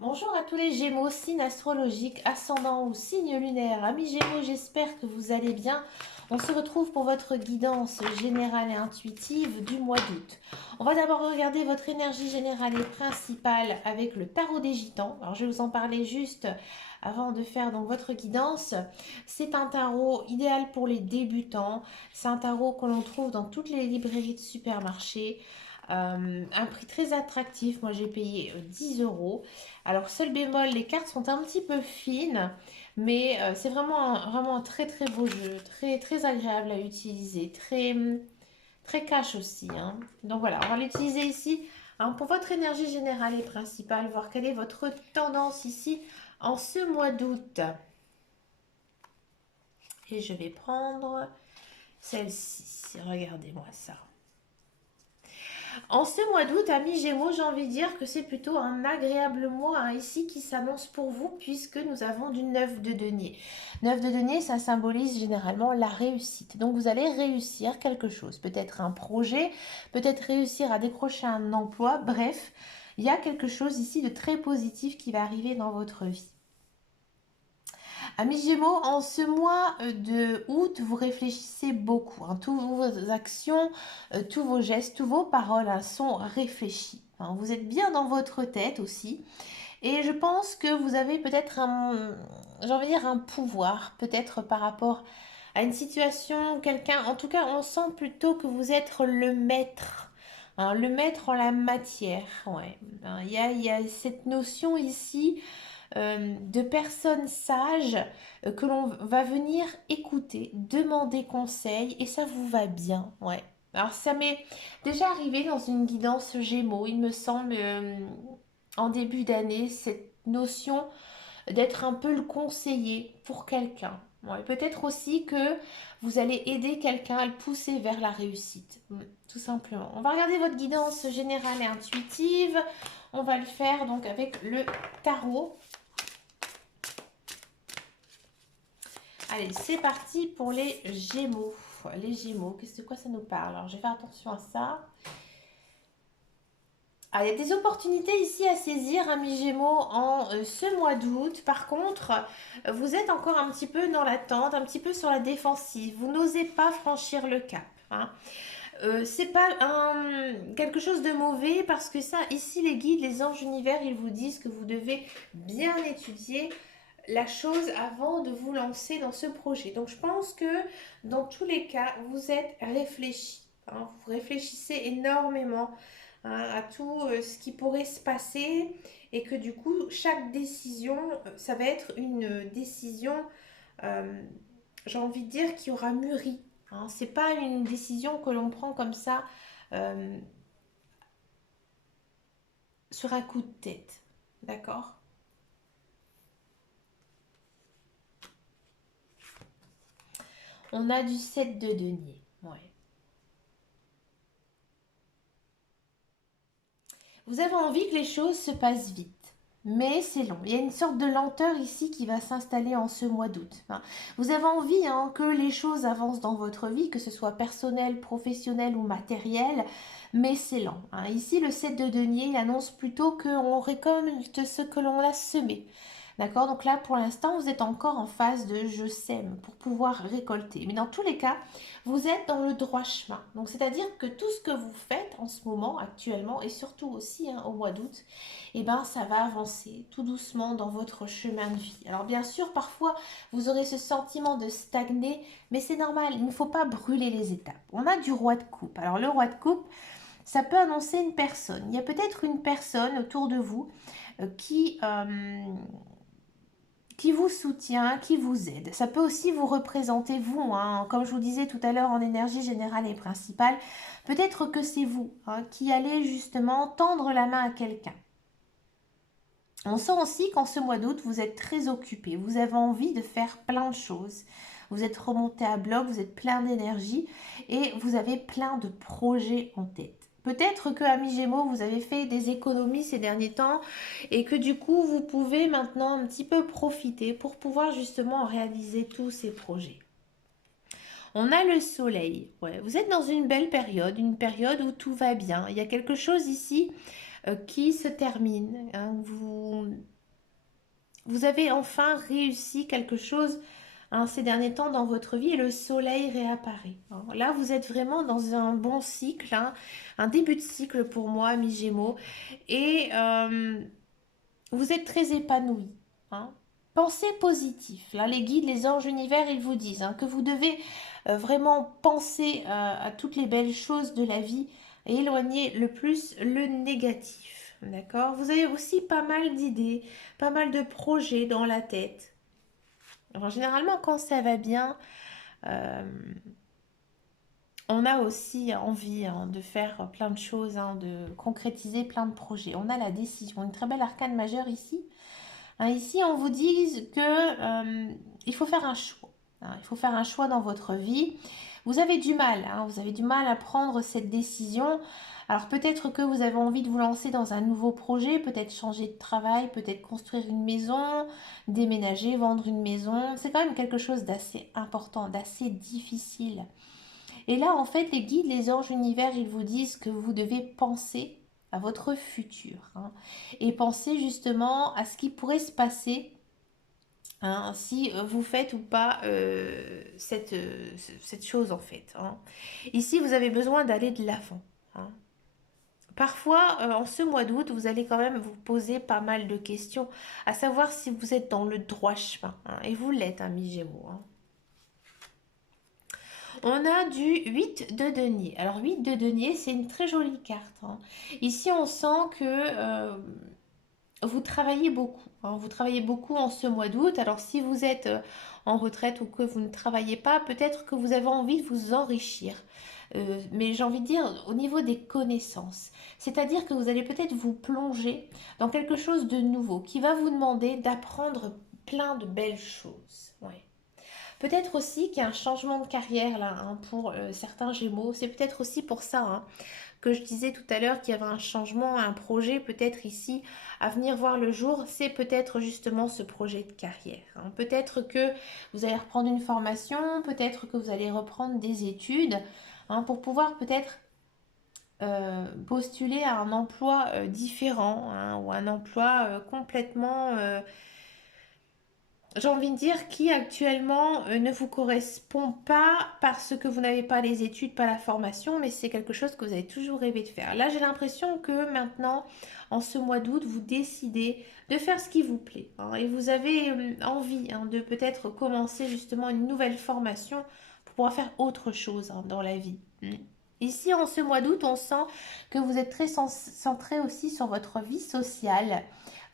Bonjour à tous les Gémeaux, signe astrologique, ascendant ou signe lunaire. Amis Gémeaux, j'espère que vous allez bien. On se retrouve pour votre guidance générale et intuitive du mois d'août. On va d'abord regarder votre énergie générale et principale avec le tarot des gitans. Alors je vais vous en parler juste avant de faire donc votre guidance. C'est un tarot idéal pour les débutants. C'est un tarot que l'on trouve dans toutes les librairies de supermarchés. Un prix très attractif, moi j'ai payé 10 euros. Alors seul bémol, les cartes sont un petit peu fines, mais c'est vraiment un très très beau jeu, très très agréable à utiliser, très cash aussi, hein. Donc voilà, on va l'utiliser ici, hein, pour votre énergie générale et principale, voir quelle est votre tendance ici en ce mois d'août. Et je vais prendre celle-ci, regardez-moi ça. En ce mois d'août, amis Gémeaux, j'ai envie de dire que c'est plutôt un agréable mois, hein, ici qui s'annonce pour vous puisque nous avons du 9 de denier. 9 de denier, ça symbolise généralement la réussite. Donc vous allez réussir quelque chose, peut-être un projet, peut-être réussir à décrocher un emploi, bref, il y a quelque chose ici de très positif qui va arriver dans votre vie. Amis Gémeaux, en ce mois de août, vous réfléchissez beaucoup, hein. Toutes vos actions, tous vos gestes, toutes vos paroles, hein, sont réfléchis, hein. Vous êtes bien dans votre tête aussi. Et je pense que vous avez peut-être j'ai envie de dire un pouvoir, peut-être par rapport à une situation, quelqu'un. En tout cas, on sent plutôt que vous êtes le maître, hein, le maître en la matière. Ouais. Hein, il y a cette notion ici de personnes sages que l'on va venir écouter, demander conseil et ça vous va bien, ouais. Alors ça m'est déjà arrivé dans une guidance Gémeaux, il me semble, en début d'année, cette notion d'être un peu le conseiller pour quelqu'un. Ouais, peut-être aussi que vous allez aider quelqu'un à le pousser vers la réussite, tout simplement. On va regarder votre guidance générale et intuitive. On va le faire donc avec le tarot. Allez, c'est parti pour les Gémeaux. Les Gémeaux, qu'est-ce de quoi ça nous parle? Alors, je vais faire attention à ça. Ah, il y a des opportunités ici à saisir, amis Gémeaux, en ce mois d'août. Par contre, vous êtes encore un petit peu dans l'attente, un petit peu sur la défensive. Vous n'osez pas franchir le cap, hein. C'est pas quelque chose de mauvais parce que ça, ici, les guides, les anges univers, ils vous disent que vous devez bien étudier la chose avant de vous lancer dans ce projet. Donc je pense que dans tous les cas, vous êtes réfléchi, hein. Vous réfléchissez énormément, hein, à tout ce qui pourrait se passer et que du coup, chaque décision, ça va être une décision, euh, j'ai envie de dire, qui aura mûri, hein. C'est pas une décision que l'on prend comme ça euh, sur un coup de tête. D'accord? On a du 7 de denier. Ouais. Vous avez envie que les choses se passent vite. Mais c'est long. Il y a une sorte de lenteur ici qui va s'installer en ce mois d'août, hein. Vous avez envie, hein, que les choses avancent dans votre vie, que ce soit personnel, professionnel ou matériel, mais c'est lent, hein. Ici, le 7 de denier, il annonce plutôt qu'on récolte ce que l'on a semé. D'accord? Donc là, pour l'instant, vous êtes encore en phase de je sème pour pouvoir récolter. Mais dans tous les cas, vous êtes dans le droit chemin. Donc c'est-à-dire que tout ce que vous faites en ce moment, actuellement, et surtout aussi, hein, au mois d'août, eh ben, ça va avancer tout doucement dans votre chemin de vie. Alors bien sûr, parfois, vous aurez ce sentiment de stagner, mais c'est normal, il ne faut pas brûler les étapes. On a du roi de coupe. Alors le roi de coupe, ça peut annoncer une personne. Il y a peut-être une personne autour de vous qui vous soutient, qui vous aide. Ça peut aussi vous représenter vous, hein. Comme je vous disais tout à l'heure en énergie générale et principale, peut-être que c'est vous, hein, qui allez justement tendre la main à quelqu'un. On sent aussi qu'en ce mois d'août, vous êtes très occupé, vous avez envie de faire plein de choses. Vous êtes remonté à bloc, vous êtes plein d'énergie et vous avez plein de projets en tête. Peut-être que, amis Gémeaux, vous avez fait des économies ces derniers temps et que du coup, vous pouvez maintenant un petit peu profiter pour pouvoir justement réaliser tous ces projets. On a le soleil. Ouais, vous êtes dans une période où tout va bien. Il y a quelque chose ici qui se termine, hein. vous avez enfin réussi quelque chose ces derniers temps dans votre vie et le soleil réapparaît. Hein. Là, vous êtes vraiment dans un bon cycle, hein, un début de cycle pour moi, mi-gémeaux, et vous êtes très épanoui. Hein. Pensez positif. Là, les guides, les anges univers, ils vous disent hein, que vous devez vraiment penser à toutes les belles choses de la vie et éloigner le plus le négatif. D'accord? Vous avez aussi pas mal d'idées, pas mal de projets dans la tête. Alors, généralement, quand ça va bien, euh, on a aussi envie hein, de faire plein de choses, hein, de concrétiser plein de projets. On a la décision, une très belle arcane majeure ici. Hein, ici, on vous dit que il faut faire un choix. Hein, il faut faire un choix dans votre vie. Vous avez du mal, hein, vous avez du mal à prendre cette décision. Alors peut-être que vous avez envie de vous lancer dans un nouveau projet, peut-être changer de travail, peut-être construire une maison, déménager, vendre une maison. C'est quand même quelque chose d'assez important, d'assez difficile. Et là, en fait, les guides, les anges univers, ils vous disent que vous devez penser à votre futur hein, et penser justement à ce qui pourrait se passer hein, si vous faites ou pas cette chose en fait. Hein. Ici, vous avez besoin d'aller de l'avant. Hein. Parfois, en ce mois d'août, vous allez quand même vous poser pas mal de questions, à savoir si vous êtes dans le droit chemin. Hein, et vous l'êtes, hein, mi-gémeaux. Hein. On a du 8 de denier. Alors 8 de denier, c'est une très jolie carte. Hein. Ici, on sent que vous travaillez beaucoup. Hein. Vous travaillez beaucoup en ce mois d'août. Alors si vous êtes en retraite ou que vous ne travaillez pas, peut-être que vous avez envie de vous enrichir. Mais j'ai envie de dire au niveau des connaissances. C'est-à-dire que vous allez peut-être vous plonger dans quelque chose de nouveau qui va vous demander d'apprendre plein de belles choses. Ouais. Peut-être aussi qu'il y a un changement de carrière là hein, pour certains Gémeaux. C'est peut-être aussi pour ça hein, que je disais tout à l'heure qu'il y avait un changement, un projet peut-être ici à venir voir le jour. C'est peut-être justement ce projet de carrière. Hein. Peut-être que vous allez reprendre une formation, peut-être que vous allez reprendre des études hein, pour pouvoir peut-être postuler à un emploi différent hein, ou un emploi complètement j'ai envie de dire, qui actuellement ne vous correspond pas parce que vous n'avez pas les études, pas la formation, mais c'est quelque chose que vous avez toujours rêvé de faire. Là, j'ai l'impression que maintenant, en ce mois d'août, vous décidez de faire ce qui vous plaît. Hein, et vous avez envie hein, de peut-être commencer justement une nouvelle formation pour pouvoir faire autre chose hein, dans la vie. Ici, en ce mois d'août, on sent que vous êtes très centré aussi sur votre vie sociale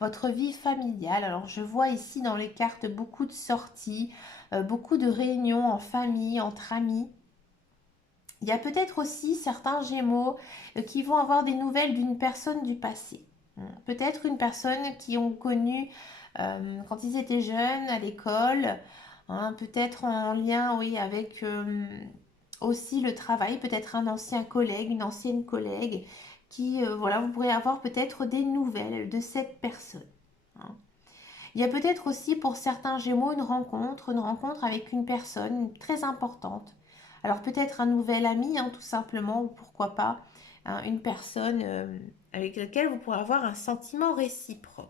votre vie familiale. Alors je vois ici dans les cartes beaucoup de sorties, beaucoup de réunions en famille, entre amis. Il y a peut-être aussi certains Gémeaux qui vont avoir des nouvelles d'une personne du passé. Peut-être une personne qui ont connu quand ils étaient jeunes à l'école, hein, peut-être en lien oui, avec aussi le travail, peut-être un ancien collègue, une ancienne collègue, qui, voilà, vous pourrez avoir peut-être des nouvelles de cette personne. Hein. Il y a peut-être aussi pour certains Gémeaux une rencontre avec une personne très importante. Alors peut-être un nouvel ami, hein, tout simplement, ou pourquoi pas, hein, une personne avec laquelle vous pourrez avoir un sentiment réciproque.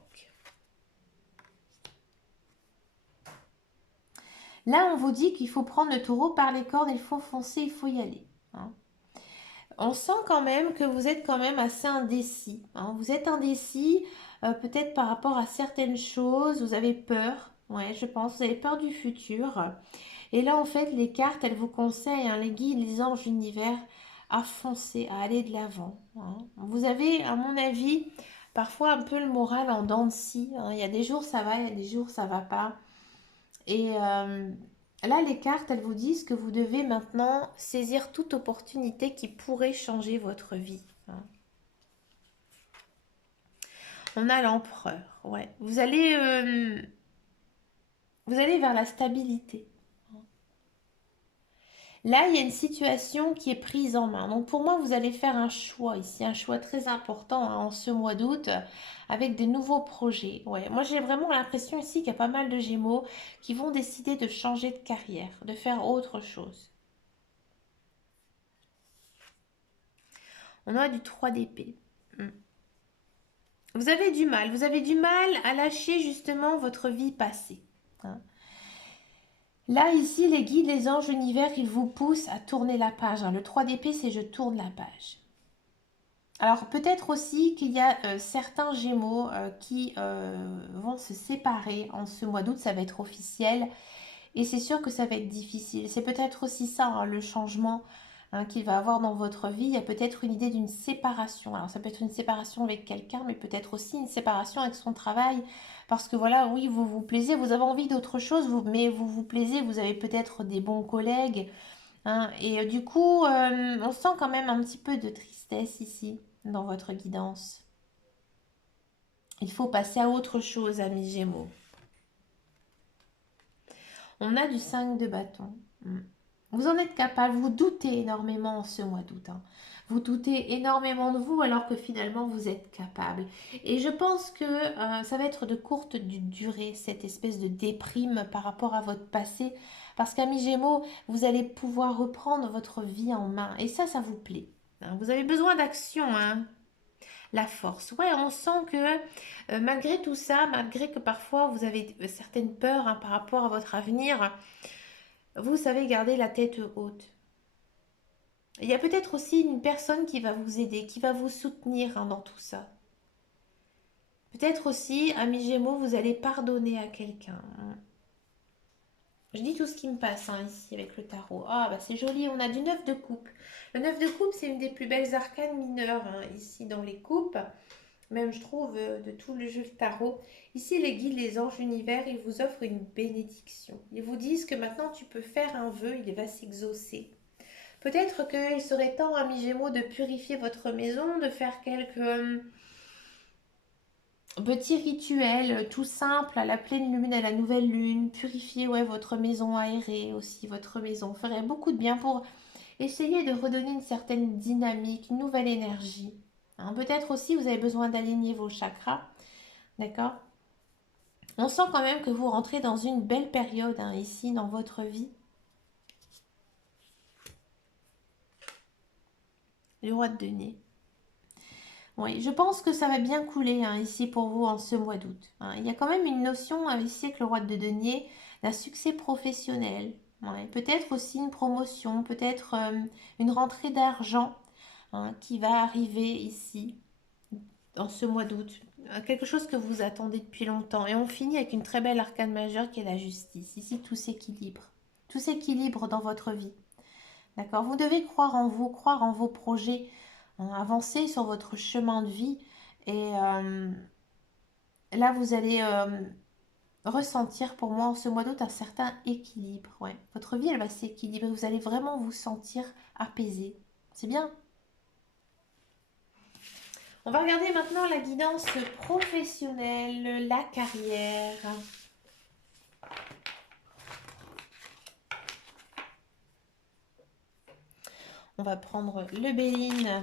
Là, on vous dit qu'il faut prendre le taureau par les cornes, il faut foncer, il faut y aller. Hein. On sent quand même que vous êtes quand même assez indécis. Hein. Vous êtes indécis peut-être par rapport à certaines choses, vous avez peur. Ouais, je pense, vous avez peur du futur. Et là, en fait, les cartes, elles vous conseillent, hein, les guides, les anges univers, à foncer, à aller de l'avant. Hein. Vous avez, à mon avis, parfois un peu le moral en dents de scie. Hein. Il y a des jours ça va, il y a des jours ça va pas. Et là, les cartes, elles vous disent que vous devez maintenant saisir toute opportunité qui pourrait changer votre vie. Hein. On a l'empereur, ouais. Vous allez vers la stabilité. Là, il y a une situation qui est prise en main. Donc pour moi, vous allez faire un choix ici, un choix très important hein, en ce mois d'août avec des nouveaux projets. Ouais, moi j'ai vraiment l'impression ici qu'il y a pas mal de Gémeaux qui vont décider de changer de carrière, de faire autre chose. On a du 3 d'épée. Vous avez du mal à lâcher justement votre vie passée, hein. Là, ici, les guides, les anges, l'univers, ils vous poussent à tourner la page, hein. Le 3 d'épée, c'est je tourne la page. Alors peut-être aussi qu'il y a certains Gémeaux qui vont se séparer en ce mois d'août, ça va être officiel et c'est sûr que ça va être difficile. C'est peut-être aussi ça, hein, le changement, hein, qu'il va avoir dans votre vie. Il y a peut-être une idée d'une séparation. Alors ça peut être une séparation avec quelqu'un, mais peut-être aussi une séparation avec son travail. Parce que voilà, oui, vous vous plaisez, vous avez envie d'autre chose, mais vous vous plaisez, vous avez peut-être des bons collègues, hein, et du coup, on sent quand même un petit peu de tristesse ici, dans votre guidance. Il faut passer à autre chose, amis Gémeaux. On a du 5 de bâton. Hmm. Vous en êtes capable, vous doutez énormément en ce mois d'août, hein. Vous doutez énormément de vous alors que finalement vous êtes capable. Et je pense que ça va être de courte durée, cette espèce de déprime par rapport à votre passé. Parce qu'amis Gémeaux, vous allez pouvoir reprendre votre vie en main. Et ça vous plaît, hein. Vous avez besoin d'action, hein. La force. Ouais, on sent que malgré tout ça, malgré que parfois vous avez certaines peurs, hein, par rapport à votre avenir, vous savez garder la tête haute. Il y a peut-être aussi une personne qui va vous aider, qui va vous soutenir, hein, dans tout ça. Peut-être aussi, amis Gémeaux, vous allez pardonner à quelqu'un, hein. Je dis tout ce qui me passe, hein, ici avec le tarot. Ah, bah c'est joli, on a du 9 de coupe. Le 9 de coupe, c'est une des plus belles arcanes mineures, hein, ici dans les coupes. Même, je trouve, de tout le jeu de tarot. Ici, les guides, les anges, l'univers, ils vous offrent une bénédiction. Ils vous disent que maintenant, tu peux faire un vœu, il va s'exaucer. Peut-être qu'il serait temps, amis Gémeaux, de purifier votre maison, de faire quelques petits rituels tout simples à la pleine lune, à la nouvelle lune. Purifier, ouais, votre maison, aérer aussi votre maison. Ferait beaucoup de bien pour essayer de redonner une certaine dynamique, une nouvelle énergie, hein. Peut-être aussi vous avez besoin d'aligner vos chakras, d'accord? On sent quand même que vous rentrez dans une belle période, hein, ici dans votre vie. Le roi de denier. Oui, je pense que ça va bien couler, hein, ici pour vous en ce mois d'août, hein. Il y a quand même une notion, ici avec le roi de denier d'un succès professionnel. Ouais, peut-être aussi une promotion, peut-être une rentrée d'argent, hein, qui va arriver ici en ce mois d'août. Quelque chose que vous attendez depuis longtemps. Et on finit avec une très belle arcane majeure qui est la justice. Ici, tout s'équilibre. Tout s'équilibre dans votre vie. D'accord? Vous devez croire en vos projets, hein, avancer sur votre chemin de vie. Et là, vous allez ressentir pour moi en ce mois d'août un certain équilibre. Ouais. Votre vie, elle va s'équilibrer. Vous allez vraiment vous sentir apaisé. C'est bien. On va regarder maintenant la guidance professionnelle, la carrière. On va prendre le Béline.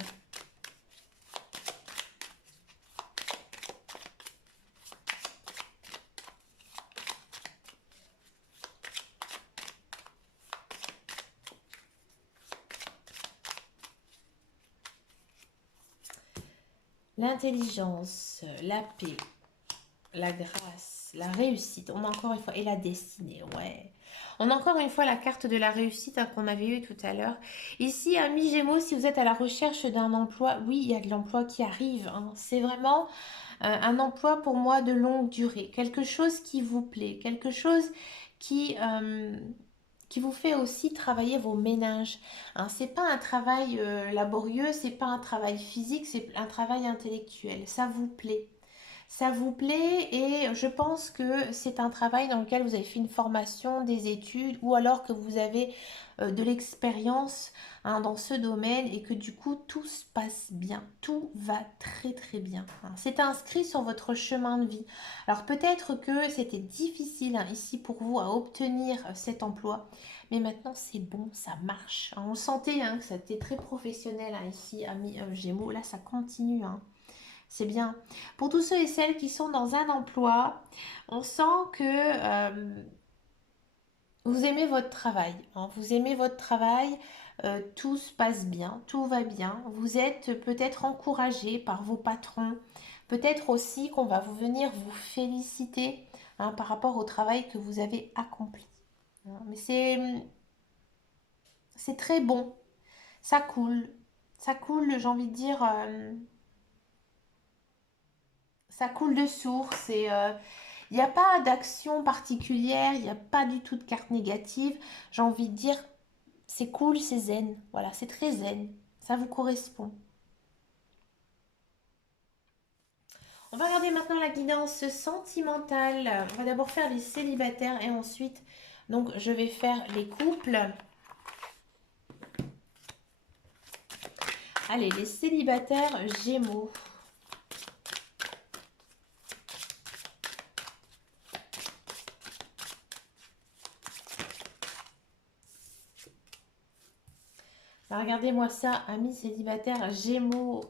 L'intelligence, la paix, la grâce, la réussite. On a encore une fois, et la destinée, ouais. On a encore une fois la carte de la réussite, hein, qu'on avait eue tout à l'heure. Ici, amis Gémeaux, si vous êtes à la recherche d'un emploi, oui, il y a de l'emploi qui arrive, hein. C'est vraiment un emploi pour moi de longue durée. Quelque chose qui vous plaît, quelque chose qui, euh, qui vous fait aussi travailler vos méninges, hein. C'est pas un travail laborieux, c'est pas un travail physique, c'est un travail intellectuel. Ça vous plaît. Ça vous plaît et je pense que c'est un travail dans lequel vous avez fait une formation, des études ou alors que vous avez de l'expérience, hein, dans ce domaine et que du coup tout se passe bien, tout va très très bien, hein. C'est inscrit sur votre chemin de vie. Alors peut-être que c'était difficile, hein, ici pour vous à obtenir cet emploi, mais maintenant c'est bon, ça marche, hein. On sentait, hein, que ça a été très professionnel, hein, ici, amis Gémeaux, là ça continue, hein. C'est bien. Pour tous ceux et celles qui sont dans un emploi, on sent que vous aimez votre travail, hein. Vous aimez votre travail, tout se passe bien, tout va bien. Vous êtes peut-être encouragé par vos patrons, Peut-être aussi qu'on va vous venir vous féliciter par rapport au travail que vous avez accompli. Mais c'est très bon, ça coule, j'ai envie de dire, ça coule de source et il n'y a pas d'action particulière, il n'y a pas du tout de carte négative. J'ai envie de dire, c'est cool, c'est zen. Voilà, c'est très zen. Ça vous correspond. On va regarder maintenant la guidance sentimentale. On va d'abord faire les célibataires et ensuite, donc, je vais faire les couples. Allez, les célibataires Gémeaux. Regardez-moi ça, amis célibataires Gémeaux.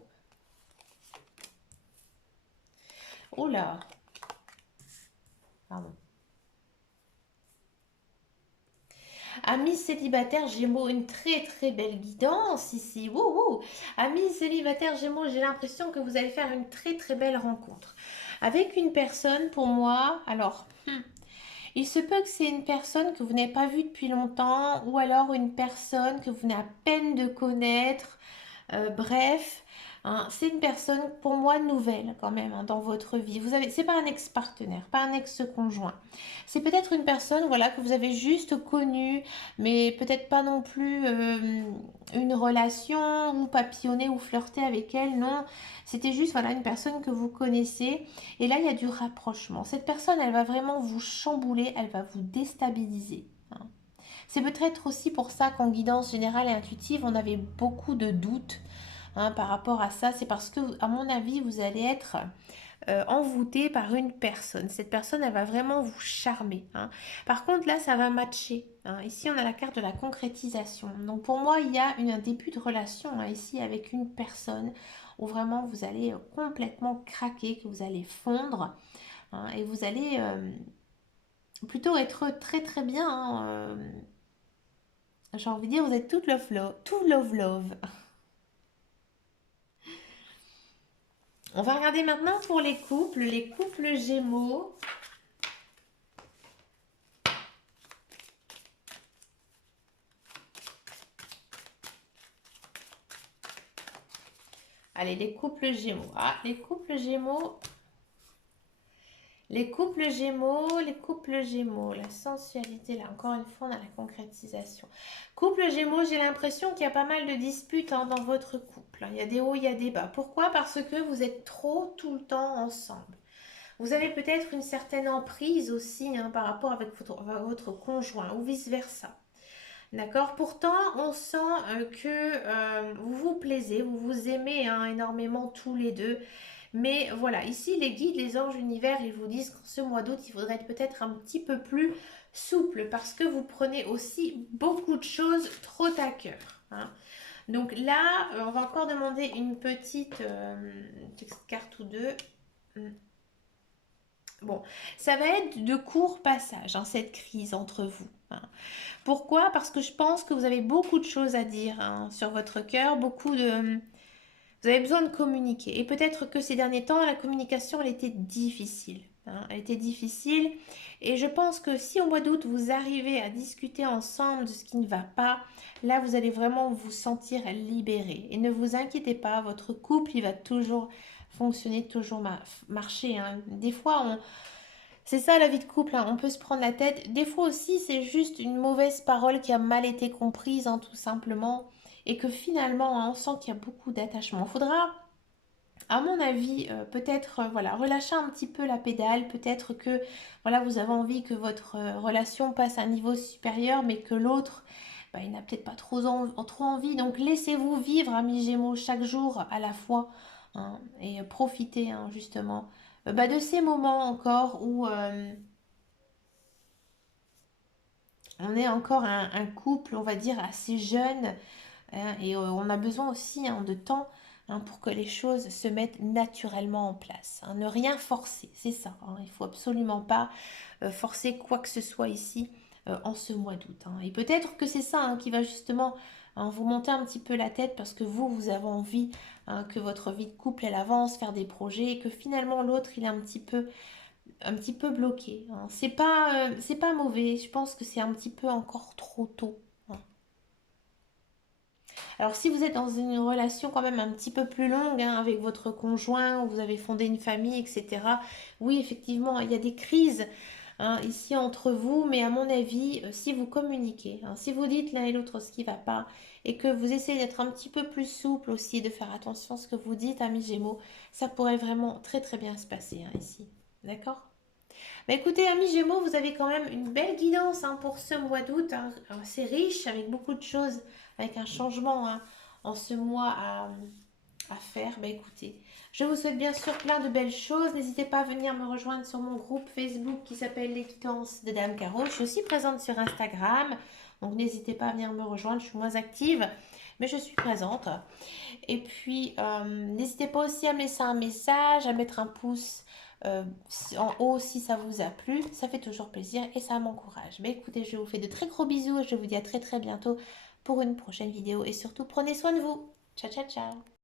Oh là, pardon. Amis célibataires Gémeaux, une très très belle guidance ici. Wouhou. Amis célibataires Gémeaux, j'ai l'impression que vous allez faire une très très belle rencontre. Avec une personne, pour moi, alors, il se peut que c'est une personne que vous n'avez pas vue depuis longtemps ou alors une personne que vous venez à peine de connaître. Bref, c'est une personne pour moi nouvelle quand même dans votre vie. Vous avez, c'est pas un ex-partenaire, pas un ex-conjoint. C'est peut-être une personne voilà que vous avez juste connue, mais peut-être pas non plus une relation ou papillonner ou flirter avec elle. Non, c'était juste voilà une personne que vous connaissez. Et là il y a du rapprochement. Cette personne, elle va vraiment vous chambouler, elle va vous déstabiliser. C'est peut-être aussi pour ça qu'en guidance générale et intuitive, on avait beaucoup de doutes par rapport à ça. C'est parce que, à mon avis, vous allez être envoûté par une personne. Cette personne, elle va vraiment vous charmer. Par contre, là, ça va matcher. Ici, on a la carte de la concrétisation. Donc, pour moi, il y a un début de relation ici avec une personne où vraiment vous allez complètement craquer, que vous allez fondre et vous allez plutôt être très très bien. J'ai envie de dire, vous êtes tout love, tout love, love. On va regarder maintenant pour les couples Gémeaux. Allez, les couples Gémeaux. Ah, les couples Gémeaux. Les couples Gémeaux, les couples Gémeaux, la sensualité, là encore une fois on a la concrétisation. Couple Gémeaux, j'ai l'impression qu'il y a pas mal de disputes dans votre couple. Il y a des hauts, il y a des bas. Pourquoi? Parce que vous êtes trop tout le temps ensemble. Vous avez peut-être une certaine emprise aussi par rapport avec votre conjoint ou vice-versa. D'accord? Pourtant, on sent que vous vous plaisez, vous vous aimez énormément tous les deux. Mais voilà, ici, les guides, les anges univers, ils vous disent qu'en ce mois d'août, il faudrait être peut-être un petit peu plus souple parce que vous prenez aussi beaucoup de choses trop à cœur. Donc là, on va encore demander une petite carte ou deux. Bon, ça va être de courts passages, cette crise entre vous. Pourquoi? Parce que je pense que vous avez beaucoup de choses à dire sur votre cœur, vous avez besoin de communiquer. Et peut-être que ces derniers temps, la communication, elle était difficile. Elle était difficile. Et je pense que si au mois d'août, vous arrivez à discuter ensemble de ce qui ne va pas, là, vous allez vraiment vous sentir libéré. Et ne vous inquiétez pas, votre couple, il va toujours fonctionner, toujours marcher. Des fois, c'est ça la vie de couple, on peut se prendre la tête. Des fois aussi, c'est juste une mauvaise parole qui a mal été comprise, tout simplement. Et que finalement, on sent qu'il y a beaucoup d'attachement. Il faudra, à mon avis, peut-être voilà, relâcher un petit peu la pédale. Peut-être que voilà, vous avez envie que votre relation passe à un niveau supérieur, mais que l'autre, il n'a peut-être pas trop envie. Donc laissez-vous vivre, amis Gémeaux, chaque jour à la fois. Et profitez justement de ces moments encore où on est encore un couple, on va dire, assez jeune. Et on a besoin aussi de temps pour que les choses se mettent naturellement en place. Ne rien forcer, c'est ça. Il ne faut absolument pas forcer quoi que ce soit ici en ce mois d'août. Et peut-être que c'est ça qui va justement hein. Vous montez un petit peu la tête parce que vous avez envie, hein, que votre vie de couple, elle avance, faire des projets, et que finalement l'autre, il est un petit peu bloqué, hein. C'est pas mauvais, je pense que c'est un petit peu encore trop tôt, hein. Alors si vous êtes dans une relation quand même un petit peu plus longue, hein, avec votre conjoint, où vous avez fondé une famille, etc., oui, effectivement, il y a des crises, hein, ici entre vous, mais à mon avis, si vous communiquez, hein, si vous dites l'un et l'autre ce qui ne va pas, et que vous essayez d'être un petit peu plus souple aussi, de faire attention à ce que vous dites, amis Gémeaux, ça pourrait vraiment très très bien se passer, hein, ici. D'accord? Bah écoutez, amis Gémeaux, vous avez quand même une belle guidance, hein, pour ce mois d'août, hein. C'est riche avec beaucoup de choses, avec un changement, hein, en ce mois à faire. Bah écoutez, je vous souhaite bien sûr plein de belles choses. N'hésitez pas à venir me rejoindre sur mon groupe Facebook qui s'appelle Les Guidances de Dame Caro. Je suis aussi présente sur Instagram, donc n'hésitez pas à venir me rejoindre. Je suis moins active, mais je suis présente. Et puis, n'hésitez pas aussi à me laisser un message, à mettre un pouce en haut si ça vous a plu. Ça fait toujours plaisir et ça m'encourage. Mais écoutez, je vous fais de très gros bisous et je vous dis à très très bientôt pour une prochaine vidéo. Et surtout, prenez soin de vous. Ciao, ciao, ciao.